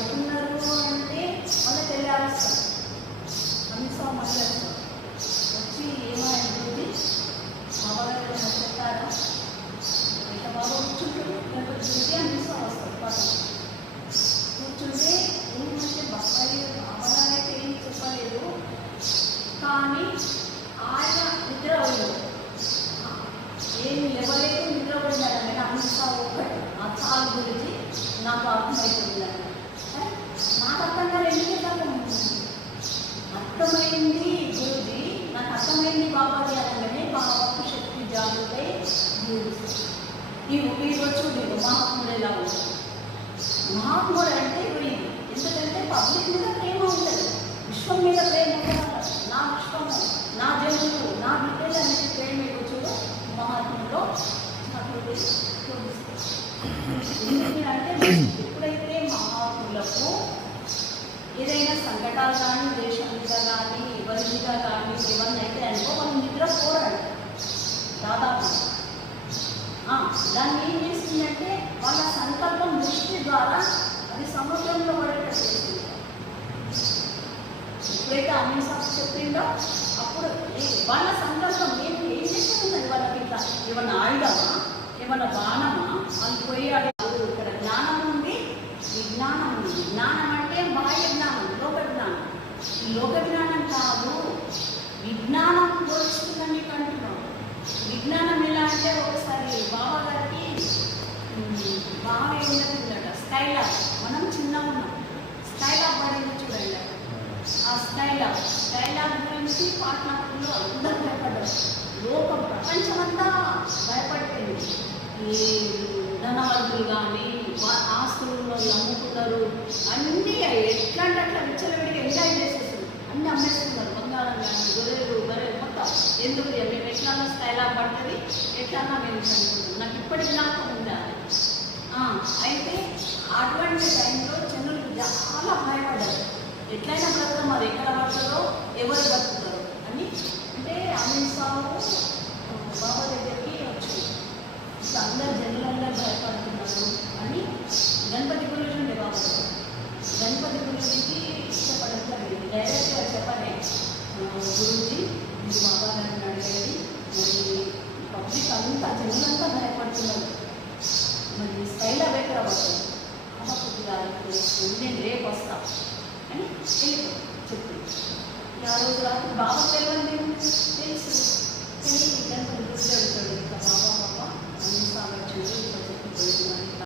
పడుతున్నారు అంటే మళ్ళీ తెలియాల్సింది అమిసా మళ్ళీ వచ్చి ఏమైంది బాబాగారు చెప్తారా ఇక బాబా కూర్చుంటారు లేకపోతే దిగి అమిసా వస్తారు పాపం కూర్చుంటే ఏమంటే బస్సాయి బాబాగారైతే ఏం చెప్పలేదు కానీ ఆయన నిద్ర అవ్వలేదు ఏమి లేవలేదు నిద్ర పడినాడంటే అమిసా ఒక్కటి ఆ చాలు గురించి నాకు అర్థమైపోయిందండి నాకు అర్థం కాదు ఎందుకంటే అర్థమైంది గురుజీ నాకు అర్థమైంది బాబాజీ అనగానే బాబాకు శక్తి జాగ్రత్త ఈరోజు చూడండి మహాత్ముడు ఎలా ఉంటాడు మహాత్ముడు అంటే ఎందుకంటే పబ్లిక్ మీద ప్రేమ ఉంటుంది విశ్వం మీద ప్రేమ ఉంటుంది నా విశ్వము నా జనులు నా బిడ్డలు అనేది ప్రేమ చూడు మహాత్ములో ఎందుకంటే ఎప్పుడైతే మహాత్ములకు ఏదైనా సంకటాలు కానీ దేశం మీద కానీ ఎవరి మీద కానీ ఏమన్నా అయితే అనుకో వాళ్ళు నిద్ర పోరాడు దాదాపు దాన్ని ఏం చేస్తుందంటే వాళ్ళ సంకల్పం దృష్టి ద్వారా అది సముద్రంలో పడేటట్టు చేస్తుంది ఎప్పుడైతే అమిసా చెప్పిందో అప్పుడు వాళ్ళ సంకల్పం ఏం చేస్తుంది వాళ్ళకి ఇట్లా ఏమన్నా ఆయుధమా ఏమన్నా బాణమా వాళ్ళు పోయి ఇక్కడ జ్ఞానం ఉంది విజ్ఞానం ఉంది జ్ఞానం అంటే బాహ్య జ్ఞానం లోక జ్ఞానం ఈ లోక జ్ఞానం కాదు విజ్ఞానం తోలుస్తుందని మీకు అంటున్నాం విజ్ఞానం ఎలా అంటే ఒకసారి బాబా గారికి బాగా ఏంటంటుందట స్కైలాబ్ మనం చిన్నగా ఉన్నాం స్కైలాబ్ పడింది చూడండి ఆ స్కైలాబ్ గురించి పాట్నాపూర్లో అందరూ భయపడ్డారు లోకం ప్రపంచమంతా భయపడిపోయింది ఈ ధనవంతులు కానీ ఆస్తులను అమ్ముకున్నారు అన్నీ ఎట్లా అంటే అట్లా విచ్చలవిడిగా ఎంజాయ్ చేసేస్తారు అన్నీ అమ్మేస్తున్నారు బంగారం కానీ గొర్రెలు మొత్తం ఎందుకు మేము ఎట్లన్నా స్టైలా పడుతుంది ఎట్లన్నా మేము చదువుకుంటాం నాకు ఇప్పటికి జ్ఞాపకం ఉండాలి అయితే అటువంటి టైంలో జనులు చాలా భయపడ్డారు ఎట్లయినా బ్రతుకు మరి ఎక్కడ పడుతుందో ఎవరు బతుకుతారు అని అంటే అమిసాము బాబా దగ్గరికి వచ్చింది అందరు జనులందరూ భయపడుతున్నారు అని గణపతి గురించి ఉండే బాబా గణపతి గురించి ఇష్టపడడం జరిగింది డైరెక్ట్గా చెప్పలే గురించి మీరు బాబా గారిని అడిగేది మరి పబ్లిక్ అంతా జనులంతా భయపడుతున్నారు మరి స్టైల్ ఎక్కడ పడుతుంది కొద్దిగా నేను రేపు వస్తా అని చెప్పింది ఆ రోజు రాత్రి బాబా తెలియదు తెలుసు కానీ గణపతి గురించి అడుగుతాడు ఇంకా బాబా అన్ని సాగొచ్చు